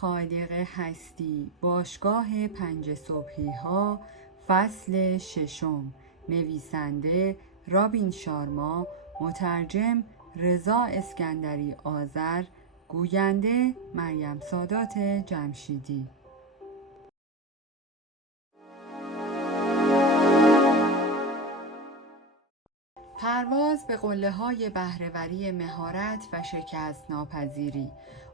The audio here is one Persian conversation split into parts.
خالق هستی، باشگاه 5 صبحی ها، فصل 6. نویسنده رابین شارما، مترجم رضا اسکندری آذر، گوینده مریم سادات جمشیدی. پرواز به قله‌های بهره‌وری مهارت و شکست ناپذیری.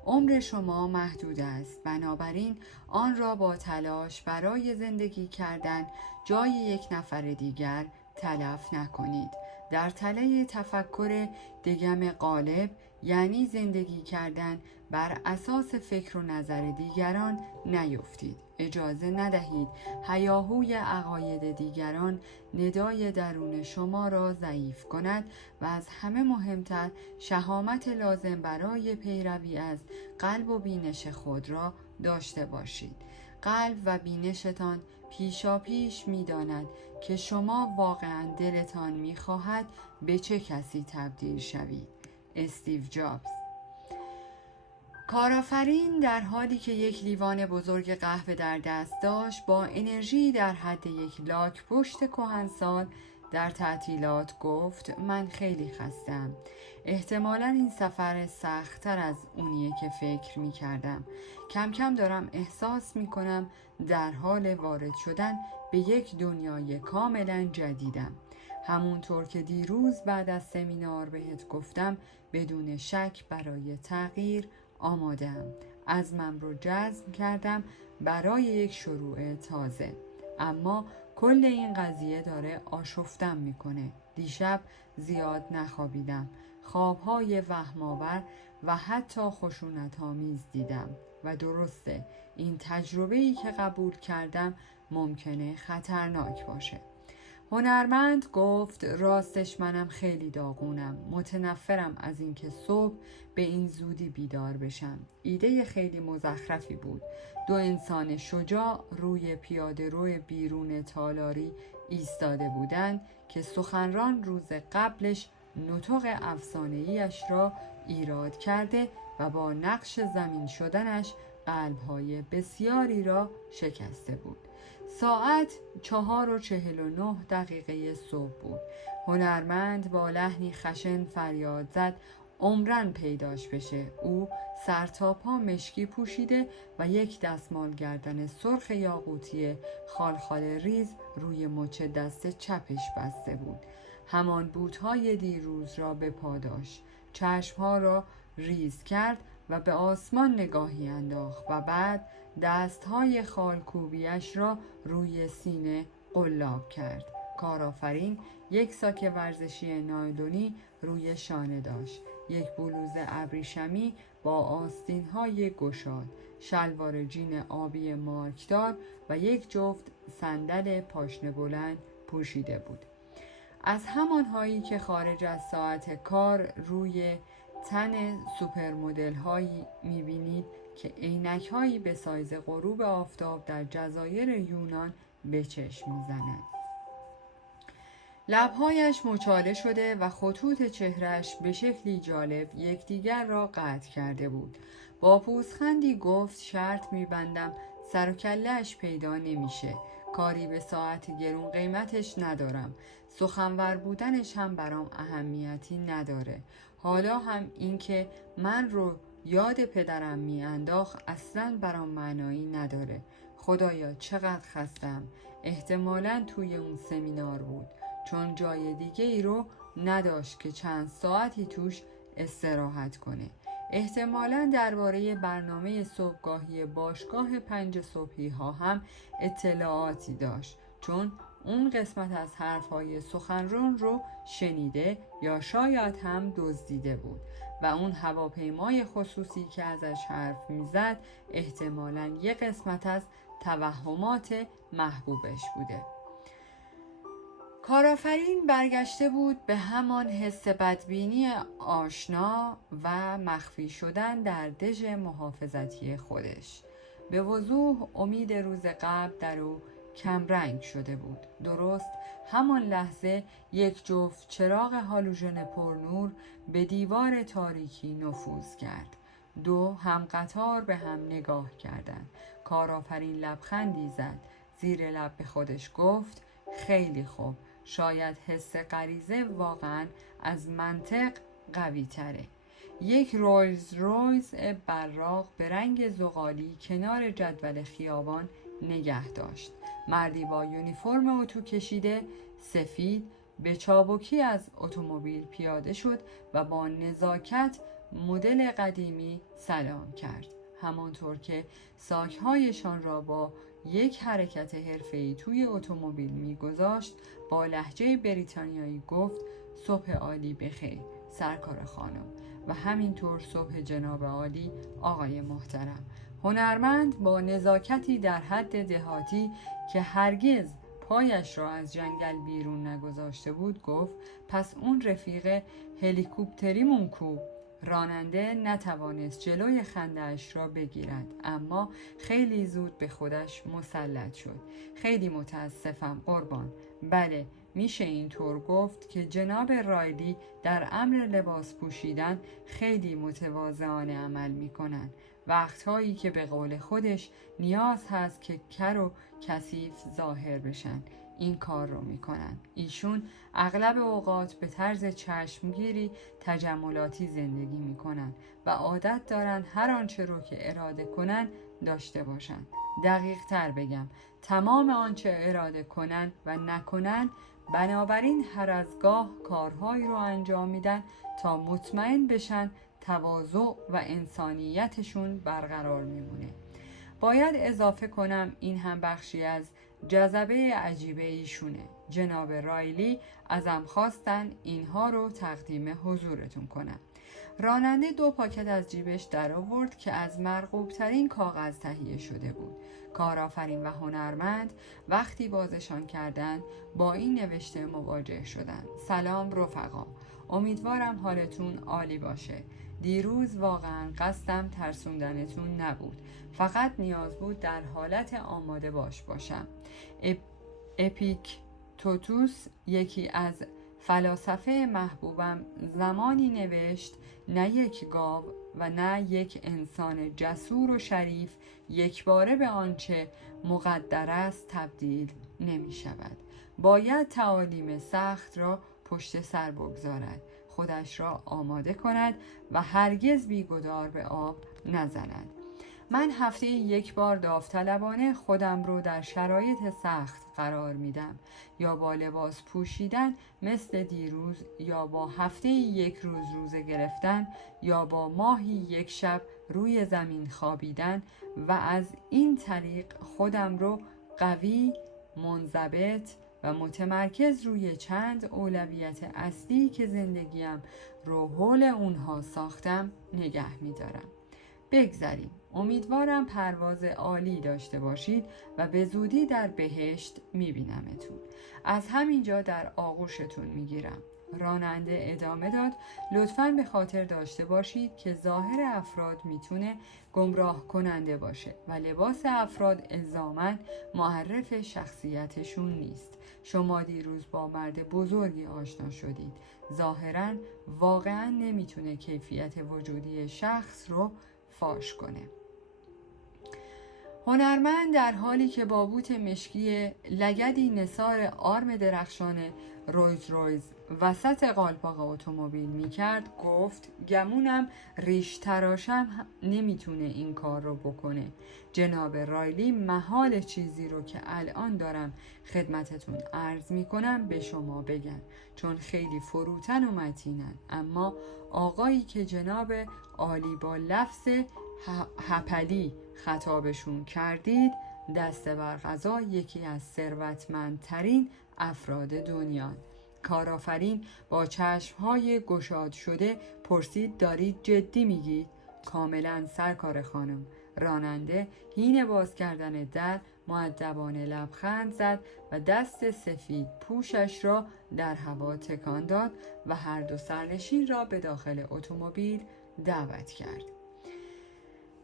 عمر شما محدود است، بنابراین آن را با تلاش برای زندگی کردن جای یک نفر دیگر تلف نکنید. در تله تفکر دگم غالب، یعنی زندگی کردن بر اساس فکر و نظر دیگران، نیفتید. اجازه ندهید هیاهوی عقاید دیگران ندای درون شما را ضعیف کند و از همه مهمتر شهامت لازم برای پیروی از قلب و بینش خود را داشته باشید. قلب و بینشتان پیشاپیش می‌داند که شما واقعاً دلتان می‌خواهد به چه کسی تبدیل شوید. استیو جابز. کارآفرین در حالی که یک لیوان بزرگ قهوه در دست داشت، با انرژی در حد یک لاک پشت کهنسال در تعطیلات گفت: من خیلی خستم. احتمالاً این سفر سخت‌تر از اونیه که فکر می کردم. کم کم دارم احساس می کنم در حال وارد شدن به یک دنیای کاملاً جدیدم. همونطور که دیروز بعد از سمینار بهت گفتم، بدون شک برای تغییر آماده‌ام. عزمم رو جزم کردم برای یک شروع تازه. اما کل این قضیه داره آشفتم میکنه. دیشب زیاد نخوابیدم. خوابهای وهم‌آور و حتی خشونت‌آمیز دیدم و درسته این تجربه‌ای که قبول کردم ممکنه خطرناک باشه. هنرمند گفت: راستش منم خیلی داغونم. متنفرم از اینکه صبح به این زودی بیدار بشم. ایده خیلی مزخرفی بود. 2 انسان شجاع روی پیاده‌رو بیرون تالاری ایستاده بودند که سخنران روز قبلش نطق افسانه‌ایش را ایراد کرده و با نقش زمین شدنش قلب‌های بسیاری را شکسته بود. ساعت 4:49 صبح بود. هنرمند با لحنی خشن فریاد زد: عمرن پیداش بشه. او سر تا پا مشکی پوشیده و یک دستمال گردن سرخ یاقوتی خالخال ریز روی مچ دست چپش بسته بود. همان بوت‌های دیروز را به پا داشت. چشم‌ها را ریز کرد و به آسمان نگاهی انداخت و بعد دستهای خالکوبیش را روی سینه قلاب کرد. کارآفرین یک ساک ورزشی نایلونی روی شانه داشت، یک بلوز ابریشمی با آستین‌های گشاد، شلوار جین آبی مارکدار و یک جفت صندل پاشنه بلند پوشیده بود. از همانهایی که خارج از ساعت کار روی تن سوپر مدل هایی میبینید که عینک هایی به سایز غروب آفتاب در جزایر یونان به چشم میزنند. لبهایش مچاله شده و خطوط چهرش به شکلی جالب یکدیگر را قطع کرده بود. با پوزخندی گفت: شرط میبندم سر و کله‌اش پیدا نمیشه. کاری به ساعت گرون قیمتش ندارم. سخنور بودنش هم برام اهمیتی نداره. حالا هم اینکه من رو یاد پدرم میانداخت اصلاً برام معنایی نداره. خدایا چقدر خستم. احتمالاً توی اون سمینار بود، چون جای دیگه ای رو نداشت که چند ساعتی توش استراحت کنه. احتمالاً درباره برنامه صبحگاهی باشگاه 5 صبحی ها هم اطلاعاتی داشت، چون اون قسمت از حرفهای سخنران رو شنیده یا شاید هم دزدیده بود و اون هواپیمای خصوصی که ازش حرف میزد احتمالاً یه قسمت از توهمات محبوبش بوده. کارآفرین برگشته بود به همان حس بدبینی آشنا و مخفی شدن در دژ محافظتی خودش. به وضوح امید روز قبل در او کمرنگ شده بود. درست همان لحظه یک جفت چراغ هالوژن پرنور به دیوار تاریکی نفوذ کرد. دو هم قطار به هم نگاه کردند. کارآفرین لبخندی زد. زیر لب به خودش گفت خیلی خوب، شاید حس غریزه واقعا از منطق قوی تره. یک رویز رویز براق به رنگ زغالی کنار جدول خیابان نگه داشت. مردی با یونیفرم اتو کشیده سفید به چابکی از اتومبیل پیاده شد و با نزاکت مدل قدیمی سلام کرد. همانطور که ساک‌هایشان را با یک حرکت حرفه‌ای توی اتومبیل می‌گذاشت، با لهجه بریتانیایی گفت صبح عالی بخیر سرکار خانم، و همینطور صبح جناب عالی آقای محترم. هنرمند با نزاکتی در حد دهاتی که هرگز پایش را از جنگل بیرون نگذاشته بود گفت پس اون رفیق هلیکوپتریمون کو؟ راننده نتوانست جلوی خنده‌اش را بگیرد، اما خیلی زود به خودش مسلط شد. خیلی متاسفم قربان. بله، میشه اینطور گفت که جناب رایلی در امر لباس پوشیدن خیلی متواضعانه عمل میکنن. وقتهایی که به قول خودش نیاز هست که کر و کثیف ظاهر بشن این کار رو میکنن. ایشون اغلب اوقات به طرز چشمگیری تجملاتی زندگی میکنن و عادت دارن هر آنچه رو که اراده کنن داشته باشن. دقیق تر بگم تمام آنچه اراده کنن و نکنن، بنابراین هر از گاه کارهایی رو انجام میدن تا مطمئن بشن تواضع و انسانیتشون برقرار میمونه. باید اضافه کنم این هم بخشی از جذبه عجیبه ایشونه. جناب رایلی ازم خواستن اینها رو تقدیم حضورتون کنم. راننده 2 پاکت از جیبش در آورد که از مرغوب ترین کاغذ تهیه شده بود. کارآفرین و هنرمند وقتی بازشان کردند با این نوشته مواجه شدند: سلام رفقا، امیدوارم حالتون عالی باشه. دیروز واقعا قصدم ترسوندنتون نبود، فقط نیاز بود در حالت آماده باشم. اپیکتوتوس، یکی از فلاسفه محبوبم، زمانی نوشت نه یک گاو و نه یک انسان جسور و شریف یکباره به آنچه مقدر است تبدیل نمی شود. باید تعالیم سخت را پشت سر بگذارد، خودش را آماده کند و هرگز بیگدار به آب نزند. من هفته 1 بار داوطلبانه خودم رو در شرایط سخت قرار میدم، یا با لباس پوشیدن مثل دیروز، یا با هفته 1 روز روزه گرفتن، یا با ماهی 1 شب روی زمین خوابیدن و از این طریق خودم رو قوی، منضبط و متمرکز روی چند اولویت اصلی که زندگیم رو حول اونها ساختم نگه میدارم. بگذریم. امیدوارم پرواز عالی داشته باشید و به زودی در بهشت میبینمتون. از همینجا در آغوشتون میگیرم. راننده ادامه داد: لطفاً به خاطر داشته باشید که ظاهر افراد میتونه گمراه کننده باشه و لباس افراد الزاماً معرف شخصیتشون نیست. شما دیروز با مرد بزرگی آشنا شدید. ظاهراً واقعاً نمیتونه کیفیت وجودی شخص رو فاش کنه. هنرمند در حالی که با بوت مشکی لگدی نثار آرم درخشان رویز رویز وسط قالپاق اتومبیل میکرد گفت گمونم ریش تراشم نمیتونه این کار رو بکنه. جناب رایلی محال چیزی رو که الان دارم خدمتتون عرض میکنم به شما بگن، چون خیلی فروتن و متینن، اما آقایی که جناب عالی با لفظ هپلی خطابشون کردید دست بر قضا یکی از ثروتمندترین افراد دنیان. کارآفرین با چشمهای گشاد شده پرسید دارید جدی میگید؟ کاملا سرکار خانم. راننده حین باز کردن در مؤدبانه لبخند زد و دست سفید پوشش را در هوا تکان داد و هر 2 سرنشین را به داخل اتومبیل دعوت کرد.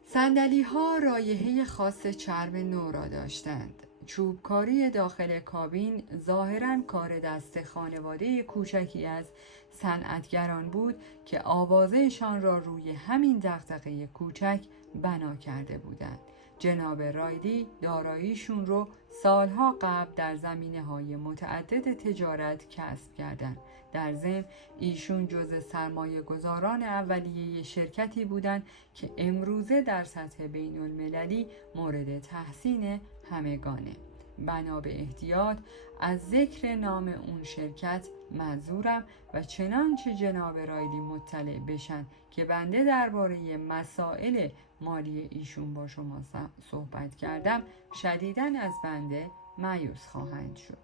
صندلی‌ها رایحه خاص چرم نو را داشتند. چوبکاری داخل کابین ظاهراً کار دست خانواده کوچکی از صنعتگران بود که آوازهشان را روی همین دغدغه کوچک بنا کرده بودند. جناب رایلی داراییشون رو سالها قبل در زمینه‌های متعدد تجارت کسب کردند. در ضمن ایشون جزء سرمایه گذاران اولیه شرکتی بودند که امروزه در سطح بین المللی مورد تحسین همگانه. بنا به احتیاط از ذکر نام اون شرکت معذورم و چنانچه جناب رایلی مطلع بشن که بنده درباره مسائل مالی ایشون با شما صحبت کردم شدیداً از بنده مایوس خواهند شد.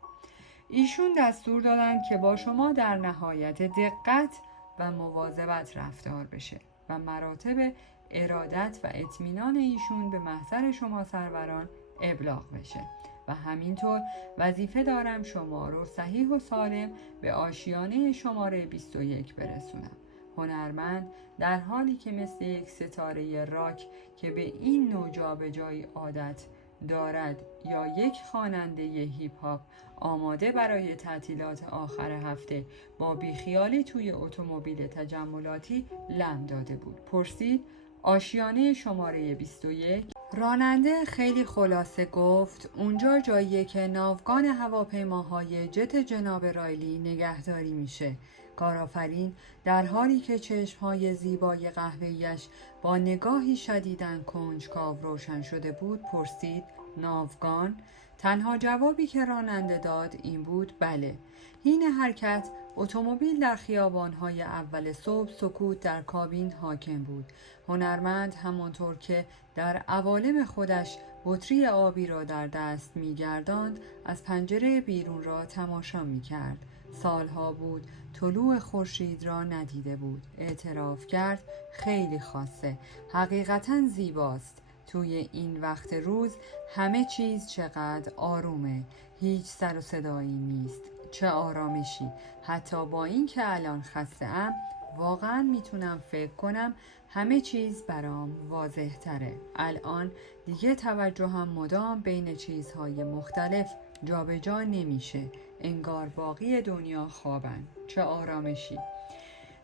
ایشون دستور دادن که با شما در نهایت دقت و مواظبت رفتار بشه و مراتب ارادت و اطمینان ایشون به محضر شما سروران ابلاغ بشه و همینطور وظیفه دارم شما رو صحیح و سالم به آشیانه شماره 21 برسونم. هنرمند در حالی که مثل یک ستاره راک که به این نوع جابجایی عادت دارد یا یک خواننده هیپ هاپ آماده برای تعطیلات آخر هفته با بیخیالی توی اتومبیل تجملاتی لم داده بود. پرسید آشیانه شماره 21؟ راننده خیلی خلاصه گفت اونجا جاییه که ناوگان هواپیماهای جت جناب رایلی نگهداری میشه. کارآفرین در حالی که چشمهای زیبای قهوه‌ایش با نگاهی شدیداً کنجکاو روشن شده بود پرسید ناوگان؟ تنها جوابی که راننده داد این بود بله. حین حرکت اتومبیل در خیابان‌های اول صبح سکوت در کابین حاکم بود. هنرمند همانطور که در عوالم خودش بطری آبی را در دست می‌گرداند از پنجره بیرون را تماشا می‌کرد. سالها بود طلوع خورشید را ندیده بود. اعتراف کرد خیلی خاصه، حقیقتاً زیباست. توی این وقت روز همه چیز چقدر آرومه، هیچ سر و صدایی نیست. چه آرامشی. حتی با این که الان خسته‌ام واقعاً میتونم فکر کنم همه چیز برام واضح تره. الان دیگه توجهم مدام بین چیزهای مختلف جابجا نمیشه. انگار باقی دنیا خوابن. چه آرامشی.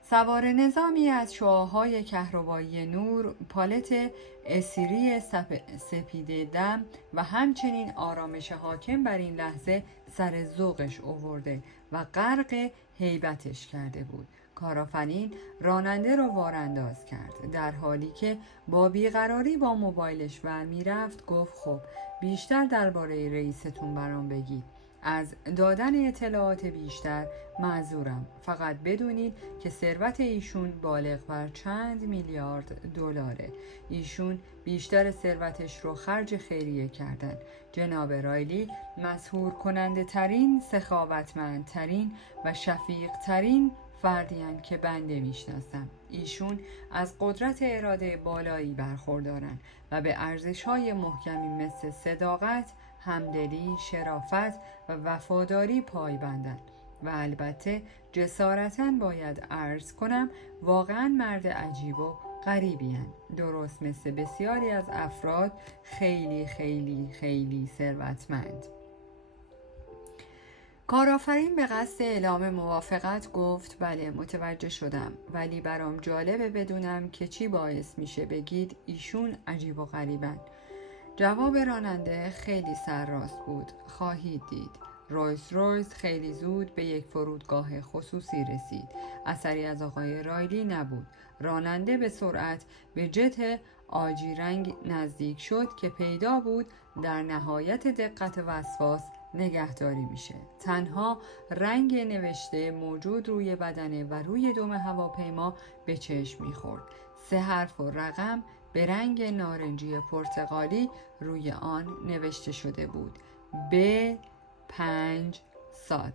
سوار نظامی از شعاعهای کهربایی نور، پالت اسیری سپید دم و همچنین آرامش حاکم بر این لحظه سر ذوقش آورده و غرق هیبتش کرده بود. کارآفرین راننده را وارانداز کرد. در حالی که با بیقراری با موبایلش برمی رفت گفت خب بیشتر درباره رئیستون برام بگید. از دادن اطلاعات بیشتر معذورم. فقط بدونید که ثروت ایشون بالغ بر چند میلیارد دلاره. ایشون بیشتر ثروتش رو خرج خیریه کردن. جناب رایلی مسحور کننده ترین، سخاوتمند ترین و شفیق ترین فردیان که بنده میشناسم. ایشون از قدرت اراده بالایی برخوردارن و به ارزش‌های محکمی مثل صداقت، همدلی، شرافت و وفاداری پایبندند و البته جسارتاً باید عرض کنم واقعاً مرد عجیب و غریبی‌اند. درست مثل بسیاری از افراد خیلی خیلی خیلی ثروتمند. کارآفرین به قصد اعلام موافقت گفت بله متوجه شدم، ولی برام جالبه بدونم که چی باعث میشه بگید ایشون عجیب و غریبن. جواب راننده خیلی سرراست بود. خواهید دید. رویس خیلی زود به یک فرودگاه خصوصی رسید. اثری از آقای رایلی نبود. راننده به سرعت به جت آجی رنگ نزدیک شد که پیدا بود در نهایت دقت وسواس نگهداری میشه. تنها رنگ نوشته موجود روی بدنه و روی دم هواپیما به چشم میخورد. 3 حرف و رقم به رنگ نارنجی پرتقالی روی آن نوشته شده بود. B5 ساد.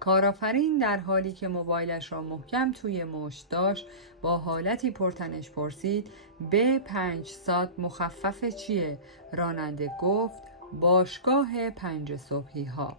کارآفرین در حالی که موبایلش را محکم توی مشت داشت با حالتی پرتنش پرسید B5 ساد مخفف چیه؟ راننده گفت باشگاه 5 صبحی ها.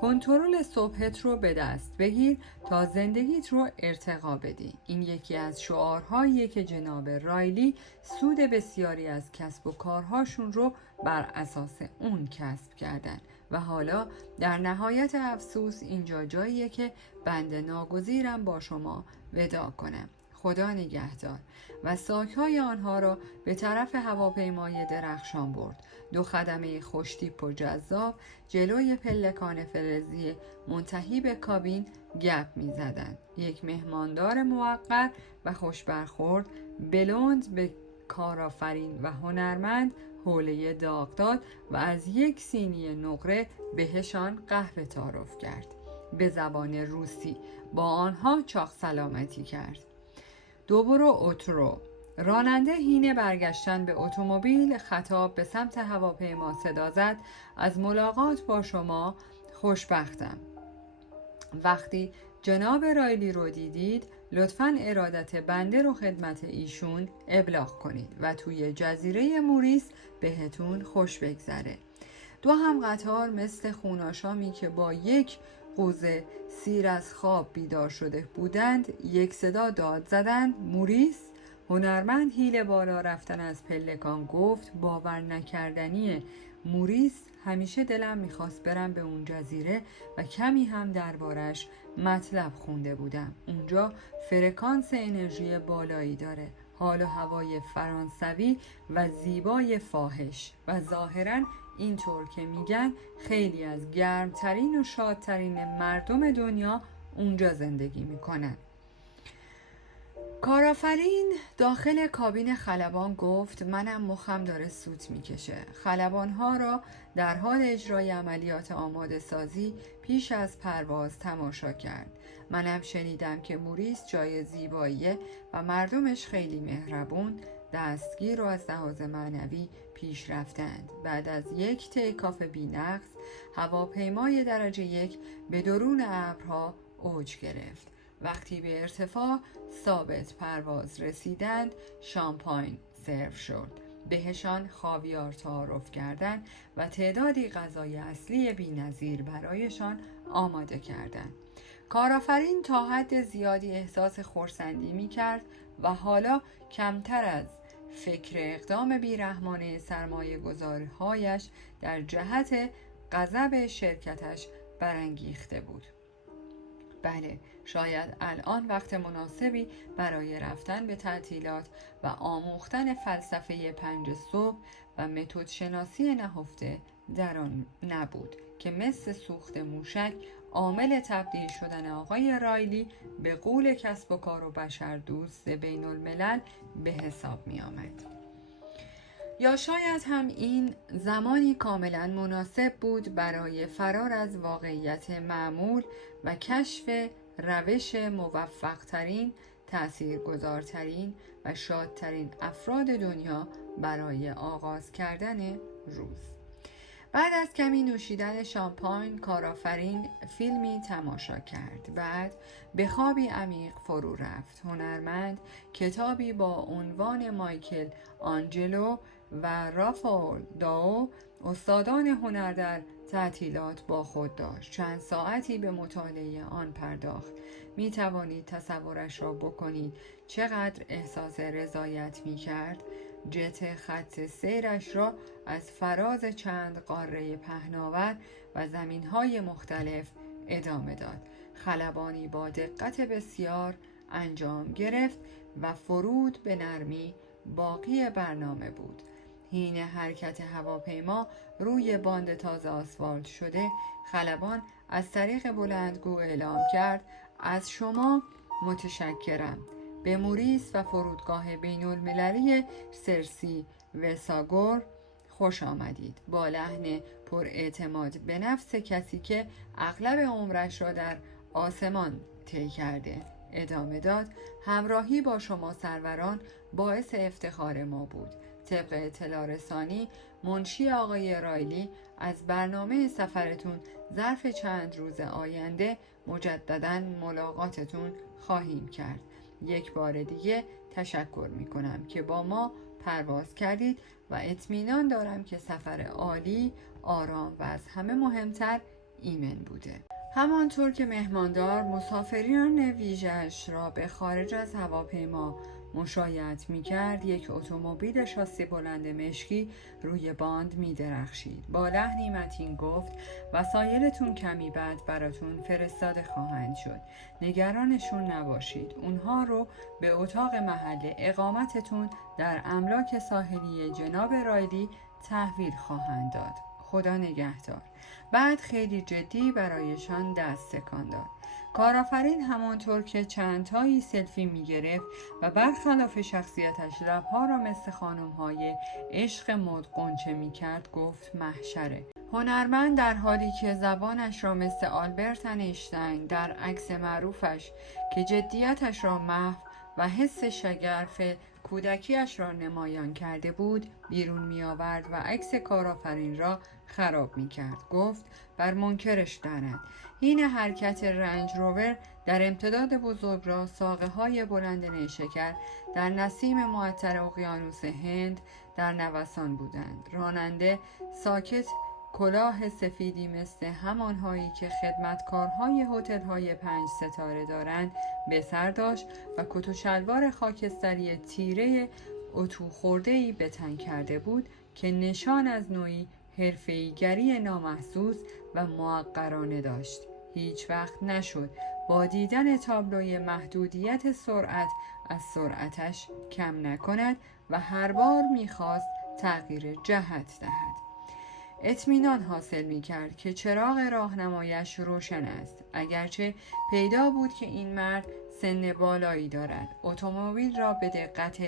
کنترل صبحت رو به دست بگیر تا زندگیت رو ارتقا بدی. این یکی از شعارهاییه که جناب رایلی سود بسیاری از کسب و کارهاشون رو بر اساس اون کسب کردن و حالا در نهایت افسوس اینجا جاییه که بنده ناگزیرم با شما وداع کنم. خدا نگهدار. و ساک‌های آنها را به طرف هواپیمای درخشان برد. 2 خدمه خوشتیپ و جذاب جلوی پلکان فلزی منتهی به کابین گپ می زدند. یک مهماندار موقر و خوشبرخورد بلوند به کارآفرین و هنرمند حوله داغ داد و از یک سینی نقره بهشان قهوه تعارف کرد. به زبان روسی با آنها چاق سلامتی کرد. دوبرو اترو. راننده حین برگشتن به اتومبیل خطاب به سمت هواپیما صدا زد: از ملاقات با شما خوشبختم. وقتی جناب رایلی رو دیدید لطفاً ارادت بنده رو خدمت ایشون ابلاغ کنید و توی جزیره موریس بهتون خوش بگذره. 2 هم قطار مثل خوناشامی که با یک قوزه سیر از خواب بیدار شده بودند یک صدا داد زدند: موریس؟ هنرمند حیله بالا رفتن از پلکان گفت: باور نکردنیه موریس، همیشه دلم میخواست برم به اون جزیره و کمی هم دربارش مطلب خونده بودم. اونجا فرکانس انرژی بالایی داره، حال و هوای فرانسوی و زیبای فاحش و ظاهراً اینطور که میگن خیلی از گرمترین و شادترین مردم دنیا اونجا زندگی میکنن. کارآفرین داخل کابین خلبان گفت: منم مخم داره سوت میکشه. خلبانها را در حال اجرای عملیات آماده سازی پیش از پرواز تماشا کرد. منم شنیدم که موریس جای زیباییه و مردمش خیلی مهربون، دستگیر و از لحاظ معنوی پیش رفتند. بعد از یک تیکاف بی‌نقص هواپیمای درجه 1 به درون ابرها اوج گرفت. وقتی به ارتفاع ثابت پرواز رسیدند شامپاین سرو شد. بهشان خاویار تعارف کردند و تعدادی غذای اصلی بی‌نظیر برایشان آماده کردند. کارآفرین تا حد زیادی احساس خرسندی می کرد و حالا کمتر از فکر اقدام بیرحمانه سرمایه گذارهایش در جهت غضب شرکتش برانگیخته بود. بله، شاید الان وقت مناسبی برای رفتن به تعطیلات و آموختن فلسفه 5 صبح و متد شناسی نهفته در آن نبود که مثل سوخت موشک عامل تبدیل شدن آقای رایلی به غول کسب و کار و بشر دوست بین الملل به حساب می آمد. یا شاید هم این زمانی کاملا مناسب بود برای فرار از واقعیت معمول و کشف روش موفقترین، تأثیرگذارترین و شادترین افراد دنیا برای آغاز کردن روز. بعد از کمی نوشیدن شامپاین کارآفرین فیلمی تماشا کرد. بعد به خوابی عمیق فرو رفت. هنرمند کتابی با عنوان مایکل آنجلو و رافائل داو استادان هنر در تعطیلات با خود داشت. چند ساعتی به مطالعه آن پرداخت. می توانید تصورش را بکنید چقدر احساس رضایت می کرد. جت خط سیرش را از فراز چند قاره پهناور و زمینهای مختلف ادامه داد. خلبانی با دقت بسیار انجام گرفت و فرود به نرمی باقی برنامه بود. حین حرکت هواپیما روی باند تازه آسفالت شده، خلبان از طریق بلندگو اعلام کرد: از شما متشکرم. به موریس و فرودگاه بین المللی سرسی و ساگور خوش آمدید. با لحن پر اعتماد به نفس کسی که اغلب عمرش را در آسمان طی کرده ادامه داد: همراهی با شما سروران باعث افتخار ما بود. طبق اطلاع رسانی منشی آقای رایلی از برنامه سفرتون ظرف چند روز آینده مجدداً ملاقاتتون خواهیم کرد. یک بار دیگه تشکر می کنم که با ما پرواز کردید و اطمینان دارم که سفر عالی، آرام و از همه مهمتر ایمن بوده. همانطور که مهماندار مسافرین ویژه‌اش را به خارج از هواپیما مشایعت می‌کرد، یک اتومبیل شاسی بلند مشکی روی باند می‌درخشید. با لحنی متین گفت: وسایلتون کمی بعد براتون فرستاده خواهند شد. نگرانشون نباشید. اونها رو به اتاق محل اقامتتون در املاک ساحلی جناب رایلی تحویل خواهند داد. خدا نگهدار. بعد خیلی جدی برایشان دست تکان داد. کارآفرین همانطور که چندتایی سلفی می گرفت و برخلاف شخصیتش لبها را مثل خانم‌های عشق مد غنچه می کرد گفت: محشره. هنرمند در حالی که زبانش را مثل آلبرت انیشتین در عکس معروفش که جدیتش را محو و حس شگرف کودکیش را نمایان کرده بود بیرون می آورد و عکس کارآفرین را خراب می کرد. گفت: بر منکرش دارد. این حرکت رنج روور در امتداد بزرگ را ساقه های بلند نیشکر در نسیم معطر اقیانوس هند در نوسان بودند. راننده ساکت، کلاه سفیدی مثل همانهایی که خدمتکارهای هتل‌های 5 ستاره دارند به سر داشت و کت و شلوار خاکستری تیره اتو خورده‌ای به تن کرده بود که نشان از نوعی حرفه‌ای‌گری نامحسوس و موقرانه داشت. هیچ وقت نشد با دیدن تابلوی محدودیت سرعت از سرعتش کم نکند و هر بار می‌خواست تغییر جهت دهد. اطمینان حاصل می کرد که چراغ راهنمایش روشن است. اگرچه پیدا بود که این مرد سن بالایی دارد. اتومبیل را به دقت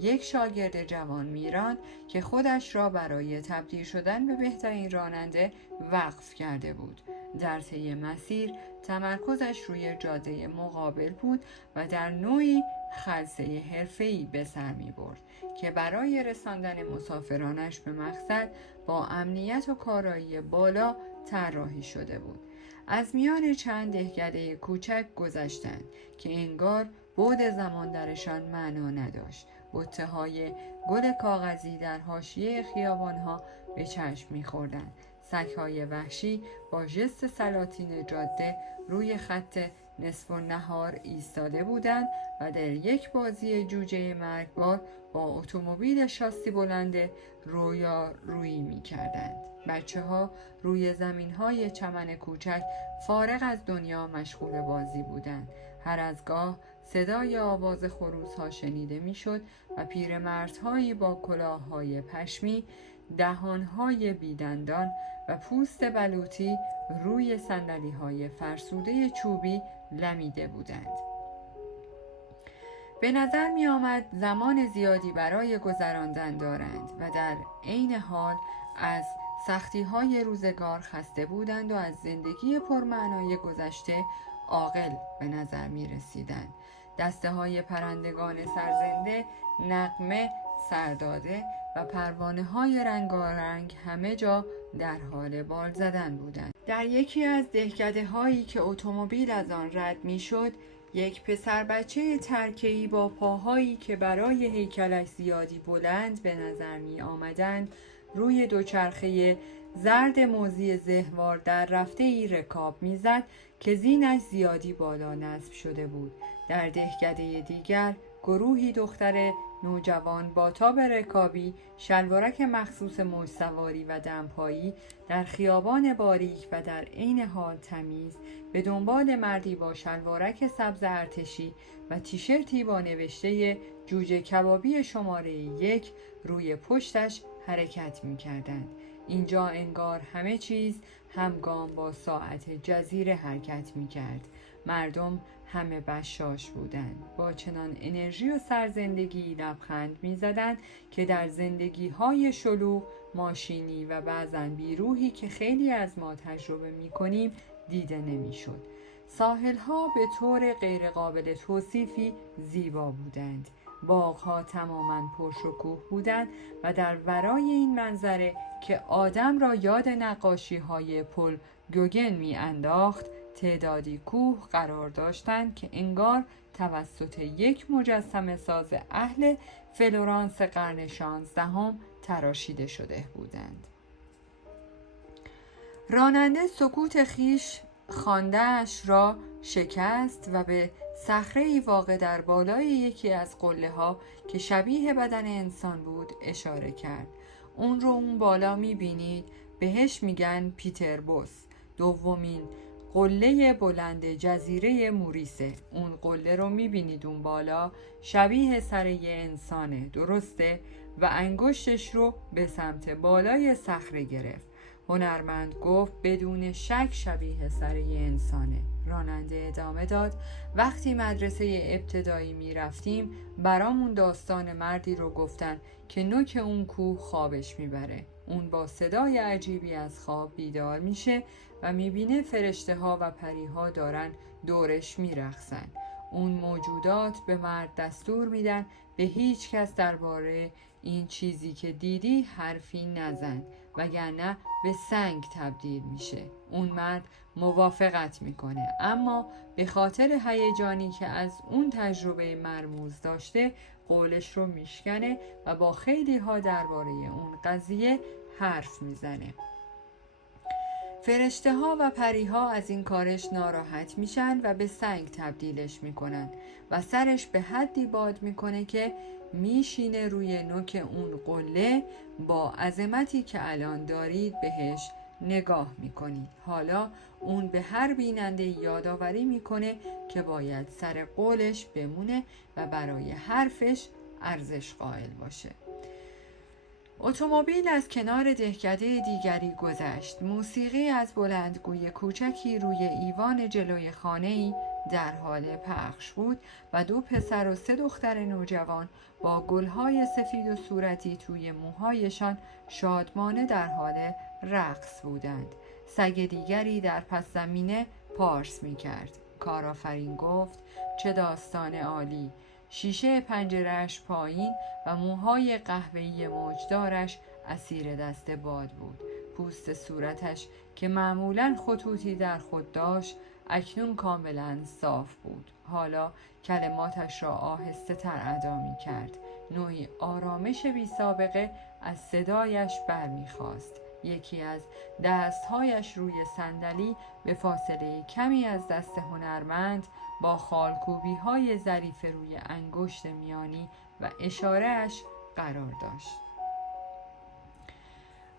یک شاگرد جوان میراند که خودش را برای تبدیل شدن به بهترین راننده وقف کرده بود. در طی مسیر تمرکزش روی جاده مقابل بود و در نوعی خلسه حرفه‌ای به سر می برد که برای رساندن مسافرانش به مقصد با امنیت و کارایی بالا طراحی شده بود. از میان چند دهکده کوچک گذشتند که انگار بعد زمان درشان معنا نداشت. بته‌های گل کاغذی در حاشیه خیابان‌ها به چشم می‌خوردند. سگ‌های وحشی با ژست سلاطین جاده روی خط نصف النهار ایستاده بودند و در یک بازی جوجه مرگبار با اتومبیل شاسی بلند رویارویی می‌کردند. بچه‌ها روی زمین‌های چمن کوچک فارغ از دنیا مشغول بازی بودند. هر از گاه صدای آواز خروس‌ها شنیده می‌شد و پیرمردهایی با کلاه‌های پشمی، دهان‌های بیدندان و پوست بلوطی روی صندلی‌های فرسوده چوبی لمیده بودند. به نظر می آمد زمان زیادی برای گذراندن دارند و در عین حال از سختی‌های روزگار خسته بودند و از زندگی پرمعنای گذشته عاقل به نظر می رسیدند. دسته های پرندگان سرزنده، نغمه سرداده و پروانه های رنگارنگ همه جا در حال بال زدن بودند. در یکی از دهکده هایی که اتومبیل از آن رد می شد، یک پسر بچه ترکه‌ای با پاهایی که برای هیکلش زیادی بلند به نظر می آمدند روی دوچرخه زرد موزی زهوار در رفته ای رکاب می زد که زینش زیادی بالا نصب شده بود. در دهکده دیگر گروهی دختر نوجوان با تاب رکابی، شلوارک مخصوص موج سواری و دمپایی در خیابان باریک و در عین حال تمیز به دنبال مردی با شلوارک سبز ارتشی و تیشرتی با نوشته جوجه کبابی شماره 1 روی پشتش حرکت می کردند. اینجا انگار همه چیز همگام با ساعت جزیره حرکت می کرد. مردم همه بشاش بودند، با چنان انرژی و سرزندگی لبخند می زدند که در زندگی های شلوغ، ماشینی و بعضاً بیروحی که خیلی از ما تجربه می کنیم دیده نمی شد. ساحل ها به طور غیرقابل توصیفی زیبا بودند. باغ‌ها تماماً پرشکوه بودند و در ورای این منظره که آدم را یاد نقاشی‌های پل گوگن می‌انداخت، تعدادی کوه قرار داشتند که انگار توسط یک مجسمه ساز اهل فلورانس قرن 16 تراشیده شده بودند. راننده سکوت خیش خانده‌اش را شکست و به صخره‌ای واقع در بالای یکی از قله‌ها که شبیه بدن انسان بود اشاره کرد. اون بالا می‌بینید، بهش میگن پیتربوس، دومین قله بلند جزیره موریسه. اون قله رو می‌بینید اون بالا، شبیه سر یه انسانه، درسته؟ و انگشتش رو به سمت بالای صخره گرفت. هنرمند گفت بدون شک شبیه سر یه انسانه. راننده ادامه داد وقتی مدرسه ابتدایی می رفتیم برامون داستان مردی رو گفتن که نوک اون کوه خوابش میبره. اون با صدای عجیبی از خواب بیدار میشه و میبینه فرشته ها و پری ها دارن دورش میرقصن. اون موجودات به مرد دستور میدن به هیچ کس درباره این چیزی که دیدی حرفی نزن وگرنه به سنگ تبدیل میشه. اون مرد موافقت میکنه، اما به خاطر هیجانی که از اون تجربه مرموز داشته قولش رو میشکنه و با خیلی ها درباره اون قضیه حرف میزنه. فرشته ها و پری ها از این کارش ناراحت میشن و به سنگ تبدیلش میکنن و سرش به حدی باد میکنه که میشینه روی نوک اون قله. با عظمتی که الان دارید بهش نگاه میکنید. حالا اون به هر بیننده یادآوری میکنه که باید سر قولش بمونه و برای حرفش ارزش قائل باشه. اتومبیل از کنار دهکده دیگری گذشت. موسیقی از بلندگوی کوچکی روی ایوان جلوی خانه‌ای در حال پخش بود و 2 پسر و 3 دختر نوجوان با گلهای سفید و صورتی توی موهایشان شادمانه در حال رقص بودند. سگ دیگری در پس زمینه پارس می کرد. کارآفرین گفت چه داستان عالی! شیشه پنجره‌اش پایین و موهای قهوه‌ای موجدارش اسیر دست باد بود. پوست صورتش که معمولاً خطوطی در خود داشت اکنون کاملاً صاف بود. حالا کلماتش را آهسته تر ادا می کرد. نوعی آرامش بی سابقه از صدایش برمیخاست. یکی از دستهایش روی صندلی به فاصله کمی از دست هنرمند با خالکوبی های ظریف روی انگشت میانی و اشارهش قرار داشت.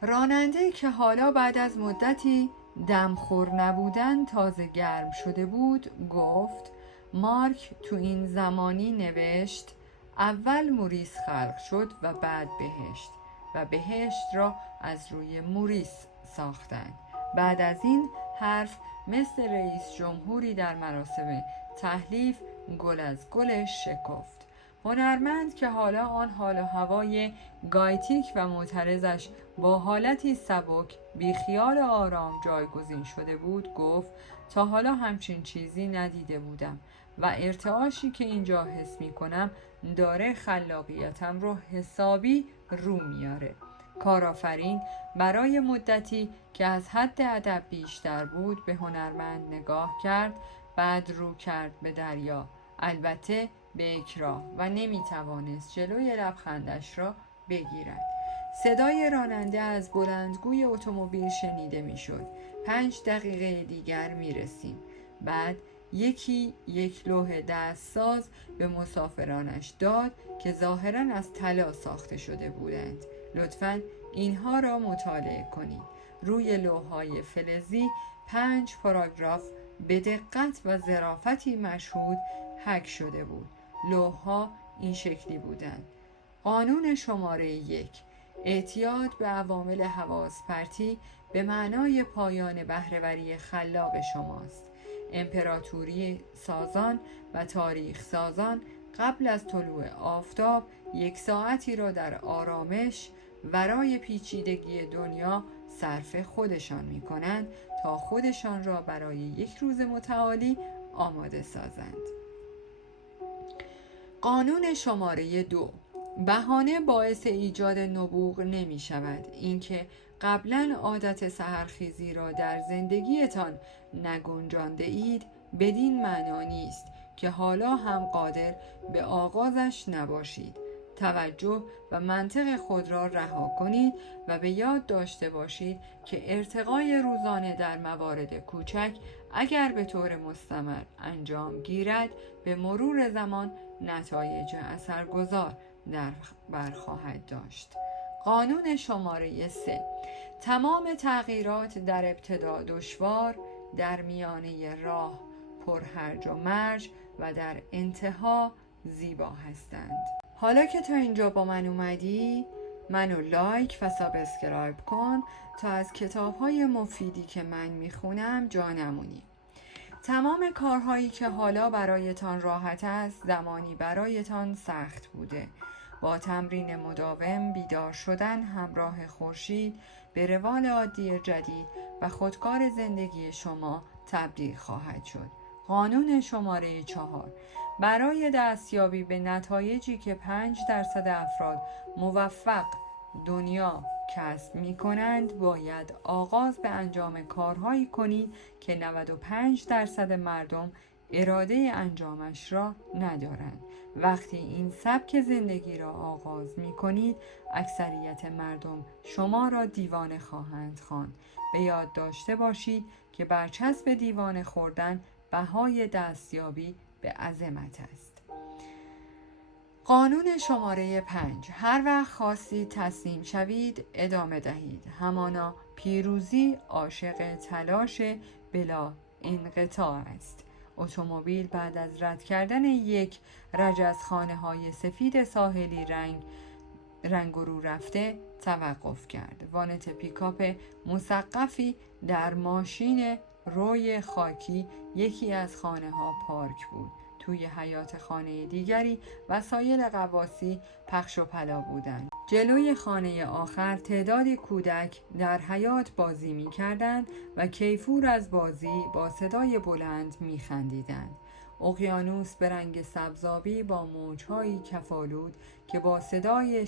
راننده که حالا بعد از مدتی دمخور نبودن تازه گرم شده بود گفت مارک تو این زمانی نوشت اول موریس خلق شد و بعد بهشت و بهشت را از روی موریس ساختند. بعد از این حرف مثل رئیس جمهوری در مراسم تحلیف گل از گلش شکفت. هنرمند که حالا آن حال و هوای گایتیک و معترضش با حالتی سبک بیخیال آرام جایگزین شده بود گفت تا حالا همچین چیزی ندیده بودم و ارتعاشی که اینجا حس می کنم داره خلاقیتم رو حسابی رو میاره. کارآفرین برای مدتی که از حد ادب بیشتر بود به هنرمند نگاه کرد، بعد رو کرد به دریا، البته به اکراه، و نمیتوانست جلوی لبخندش را بگیرد. صدای راننده از بلندگوی اتومبیل شنیده میشد. 5 دقیقه دیگر میرسیم. بعد یک لوح دستساز به مسافرانش داد که ظاهراً از طلا ساخته شده بودند. لطفاً اینها را مطالعه کنید. روی لوح‌های فلزی 5 پاراگراف به دقت و ظرافتی مشهود حک شده بود. لوح‌ها این شکلی بودند: قانون شماره 1: اعتیاد به عوامل حواس پرتی به معنای پایان بهره‌وری خلاق شماست. امپراتوری سازان و تاریخ سازان قبل از طلوع آفتاب 1 ساعتی را در آرامش ورای پیچیدگی دنیا صرف خودشان می کنند تا خودشان را برای 1 روز متعالی آماده سازند. قانون شماره 2: بهانه باعث ایجاد نبوغ نمی شود. اینکه قبلا عادت سحرخیزی را در زندگیتان نگنجانده اید بدین معنا نیست که حالا هم قادر به آغازش نباشید. توجه و منطق خود را رها کنید و به یاد داشته باشید که ارتقای روزانه در موارد کوچک اگر به طور مستمر انجام گیرد به مرور زمان نتایج اثرگذار بر خواهد داشت. قانون شماره 3: تمام تغییرات در ابتدا دشوار، در میانه راه پرهرج و مرج و در انتها زیبا هستند. حالا که تا اینجا با من اومدی، منو لایک و سابسکرایب کن تا از کتاب‌های مفیدی که من میخونم جا نمونی. تمام کارهایی که حالا برایتان راحت است زمانی برایتان سخت بوده. با تمرین مداوم بیدار شدن همراه خورشید به روال عادی جدید و خودکار زندگی شما تبدیل خواهد شد. قانون شماره 4: برای دستیابی به نتایجی که 5% افراد موفق دنیا کسب می کنند باید آغاز به انجام کارهایی کنید که 95% مردم اراده انجامش را ندارند. وقتی این سبک زندگی را آغاز می کنید اکثریت مردم شما را دیوانه خواهند خواند. به یاد داشته باشید که برچسب دیوانه خوردن بهای دستیابی به عظمت است. قانون شماره 5: هر وقت خواستید تسلیم شوید ادامه دهید. همانا پیروزی عاشق تلاش بلا انقطاع است. اتومبیل بعد از رد کردن یک رج از خانه‌های سفید ساحلی رنگ رو رفته توقف کرد. وانت پیکاپ مسقفی در ماشین روی خاکی یکی از خانه‌ها پارک بود. توی حیاط خانه دیگری وسایل غواصی پخش و پلا بودند. جلوی خانه آخر تعدادی کودک در حیاط بازی می کردند و کیفور از بازی با صدای بلند می خندیدند. اقیانوس به رنگ سبزابی با موجهایی کفالود که با صدای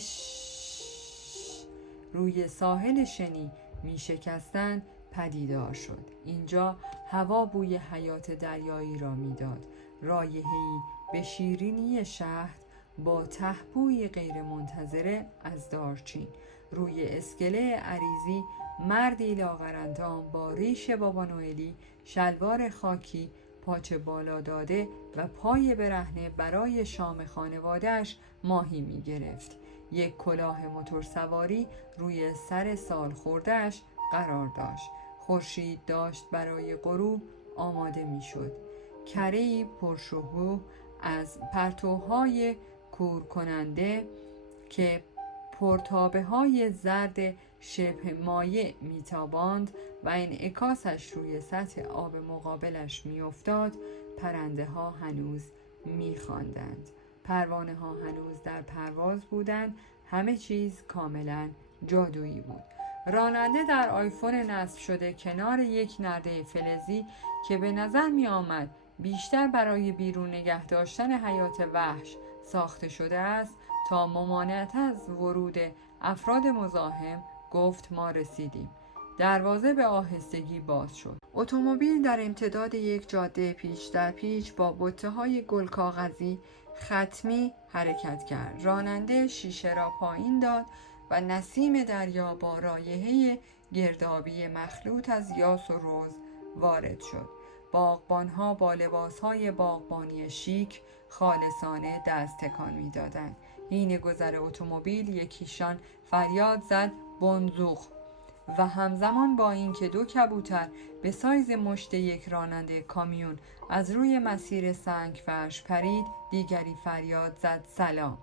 روی ساحل شنی می شکستند پدیدار شد. اینجا هوا بوی حیات دریایی را میداد. رایحه‌ای به شیرینی شهد با ته‌بویی غیر منتظره از دارچین. روی اسکله عریضی مردی لاغرندام با ریش بابا نوئلی، شلوار خاکی، پاچه بالا داده و پای برهنه برای شام خانواده‌اش ماهی می گرفت. یک کلاه موتورسواری روی سر سال خورده‌اش قرار داشت. خورشید داشت برای غروب آماده می شد. کره‌ای پرشکوه از پرتوهای کور کننده که پرتابه های زرد شبه مایع میتاباند و انعکاسش روی سطح آب مقابلش میافتاد، پرنده ها هنوز میخواندند. پروانه ها هنوز در پرواز بودند. همه چیز کاملا جادویی بود. راننده در آیفون نصب شده کنار یک نرده فلزی که به نظر می آمد بیشتر برای بیرون نگه داشتن حیات وحش ساخته شده است تا ممانعت از ورود افراد مزاحم گفت ما رسیدیم. دروازه به آهستگی باز شد. اتومبیل در امتداد یک جاده پیچ در پیچ با بته‌های گل کاغذی ختمی حرکت کرد. راننده شیشه را پایین داد و نسیم دریا با رایحه گردابی مخلوط از یاس و رز وارد شد. باغبان‌ها با لباس‌های باغبانی شیک خالصانه دست تکان می‌دادند. حین گذر اتومبیل یکیشان فریاد زد بنزوق و همزمان با اینکه دو کبوتر به سایز مشت یک راننده کامیون از روی مسیر سنگ فرش پرید، دیگری فریاد زد سلام.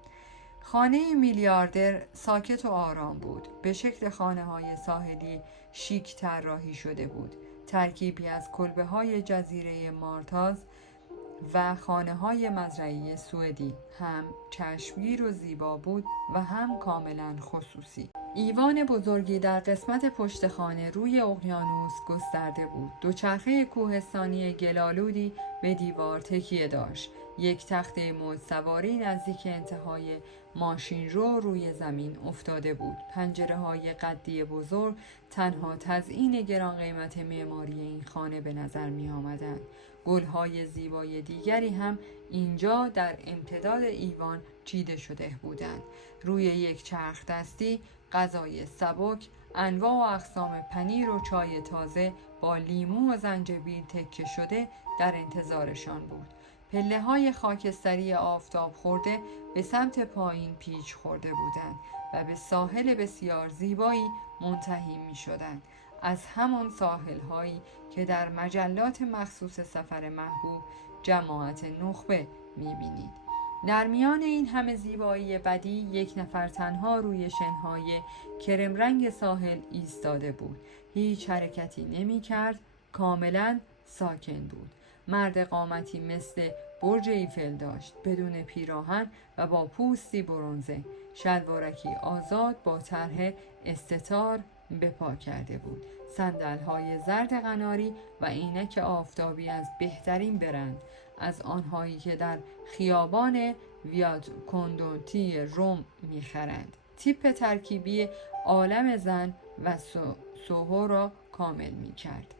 خانه میلیاردر ساکت و آرام بود. به شکل خانه‌های ساحلی شیک طراحی شده بود. ترکیبی از کلبه‌های جزیره مارتاز و خانه‌های مزرعی سوئدی. هم چشمگیر و زیبا بود و هم کاملا خصوصی. ایوان بزرگی در قسمت پشت خانه روی اقیانوس گسترده بود. دوچرخه کوهستانی گلالودی به دیوار تکیه داشت. یک تخته موج سواری نزدیک انتهای ماشین رو روی زمین افتاده بود. پنجره های قدی بزرگ تنها تزیین گران قیمت معماری این خانه به نظر می آمدند. گل‌های زیبای دیگری هم اینجا در امتداد ایوان چیده شده بودند. روی یک چرخ دستی غذای سبک، انواع و اقسام پنیر و چای تازه با لیمو و زنجبیل تکه شده در انتظارشان بود. پله‌های خاکستری آفتاب خورده به سمت پایین پیچ خورده بودند و به ساحل بسیار زیبایی منتهی می‌شدند. از همان ساحل‌هایی که در مجلات مخصوص سفر محبوب جماعت نخبه می‌بینید. در میان این همه زیبایی بدی یک نفر تنها روی شنهای کرم رنگ ساحل ایستاده بود. هیچ حرکتی نمی کرد، کاملا ساکن بود. مرد قامتی مثل برج ایفل داشت، بدون پیراهن و با پوستی برنزه. شلوارکی آزاد با طرح استتار به پا کرده بود. صندل‌های زرد قناری و عینک آفتابی از بهترین برند، از آنهایی که در خیابان ویاد کندوتی روم می‌خرند. تیپ ترکیبی عالم زن و سوهو را کامل می‌کرد.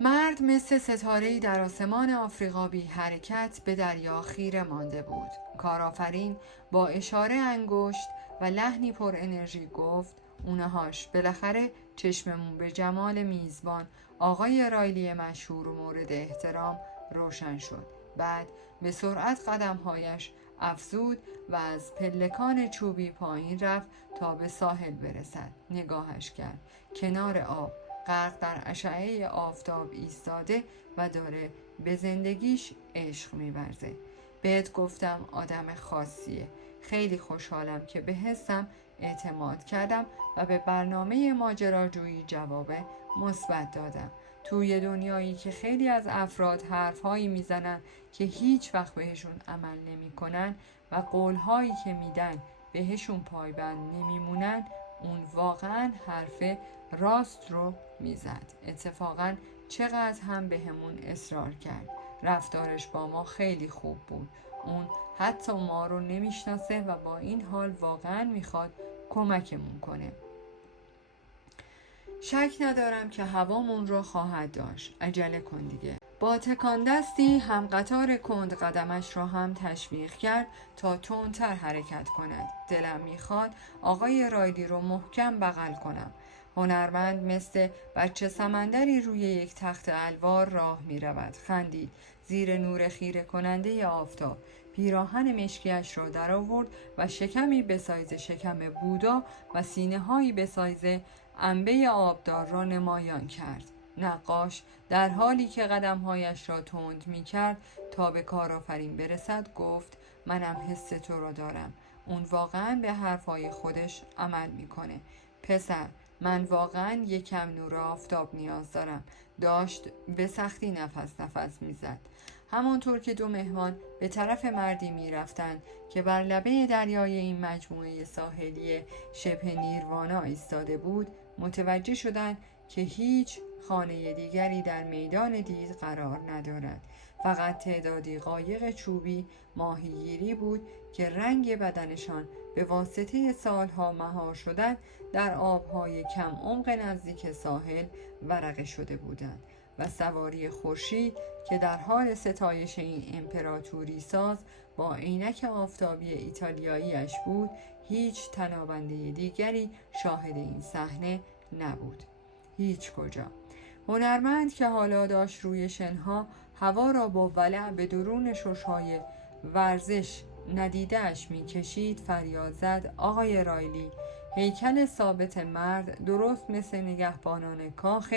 مرد مثل ستاره‌ای در آسمان آفریقا بی حرکت به دریا خیره مانده بود. کارآفرین با اشاره انگشت و لحنی پر انرژی گفت: اونهاش، بالاخره چشممون به جمال میزبان آقای رایلی مشهور و مورد احترام روشن شد. بعد به سرعت قدمهایش افزود و از پلکان چوبی پایین رفت تا به ساحل برسد. نگاهش کرد. کنار آب غرق در اشعه آفتاب ایستاده و داره به زندگیش عشق می‌ورزه. بهت گفتم آدم خاصیه. خیلی خوشحالم که به حسم اعتماد کردم و به برنامه ماجراجویی جواب مثبت دادم. توی دنیایی که خیلی از افراد حرفهایی میزنن که هیچ وقت بهشون عمل نمیکنن و قولهایی که میدن بهشون پایبند نمیمونن، اون واقعا حرف راست رو میزد. اتفاقا چقدر هم به همون اصرار کرد. رفتارش با ما خیلی خوب بود. اون حتی ما رو نمیشناسه و با این حال واقعا میخواد کمکمون کنه. شک ندارم که هوامون رو خواهد داشت. عجله کن دیگه. با تکان دستی هم قطار کند قدمش را هم تشویق کرد تا تندتر حرکت کند. دلم میخواد آقای رایلی رو محکم بغل کنم. هنرمند مثل بچه سمندری روی یک تخت الوار راه می رود. خندید. زیر نور خیره کننده آفتاب پیراهن مشکیش را در آورد و شکمی به سایز شکم بودا و سینه هایی به سایز انبه آبدار را نمایان کرد. نقاش در حالی که قدمهایش را تند می کرد تا به کارآفرین برسد گفت: منم حس تو را دارم. اون واقعا به حرفای خودش عمل میکنه. پسر، من واقعا یکم نور آفتاب نیاز دارم. داشت به سختی نفس میزد. همانطور که دو مهمان به طرف مردی میرفتند که بر لبه دریای این مجموعه ساحلی شبه نیروانا ایستاده بود، متوجه شدند که هیچ خانه دیگری در میدان دید قرار ندارد. فقط تعدادی قایق چوبی ماهیگیری بود که رنگ بدنشان به واسطه سالها مهار شدن در آبهای کم عمق نزدیک ساحل ورقه شده بودند و سواری خورشید که در حال ستایش این امپراتوری ساز با عینک آفتابی ایتالیایی‌اش بود، هیچ تنابنده دیگری شاهد این صحنه نبود. هیچ کجا. هنرمند که حالا داشت روی شنها هوا را با ولع به درون شش‌های ورزش ندیده‌اش می‌کشید فریاد زد: آقای رایلی! هیکل ثابت مرد درست مثل نگهبانان کاخ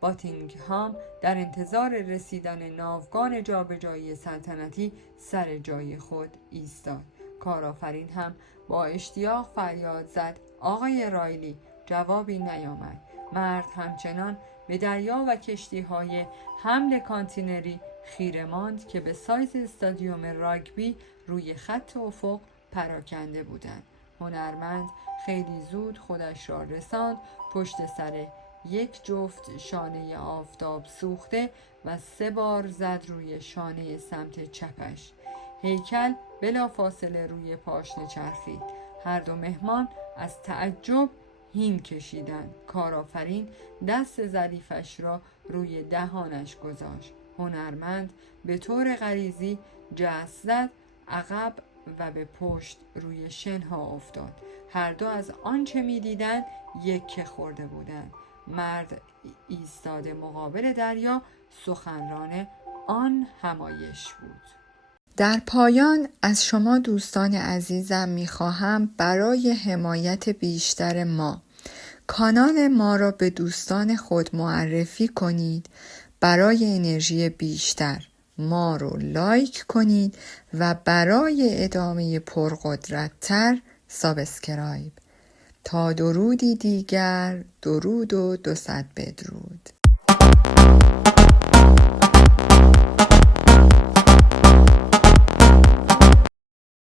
باتینگهام در انتظار رسیدن ناوگان جابجایی سلطنتی سر جای خود ایستاد. کارآفرین هم با اشتیاق فریاد زد: آقای رایلی! جوابی نیامد. مرد همچنان به دریا و کشتی‌های حمل کانتینری خیره ماند که به سایز استادیوم راگبی روی خط افق پراکنده بودند. هنرمند خیلی زود خودش را رساند پشت سر یک جفت شانه آفتاب سوخته و 3 بار زد روی شانه سمت چپش. هیکل بلافاصله روی پاشنه چرخید. هر دو مهمان از تعجب هین کشیدند. کارآفرین دست ظریفش را روی دهانش گذاشت. هنرمند به طور غریزی جست زد عقب و به پشت روی شنها افتاد. هر دو از آنچه می‌دیدند یکه خورده بودند. مرد ایستاده مقابل دریا، سخنران آن همایش بود. در پایان از شما دوستان عزیزم می‌خواهم برای حمایت بیشتر ما کانال ما را به دوستان خود معرفی کنید. برای انرژی بیشتر ما رو لایک کنید و برای ادامه پرقدرت‌تر سابسکرایب. تا درودی دیگر، درود و 200 بدرود.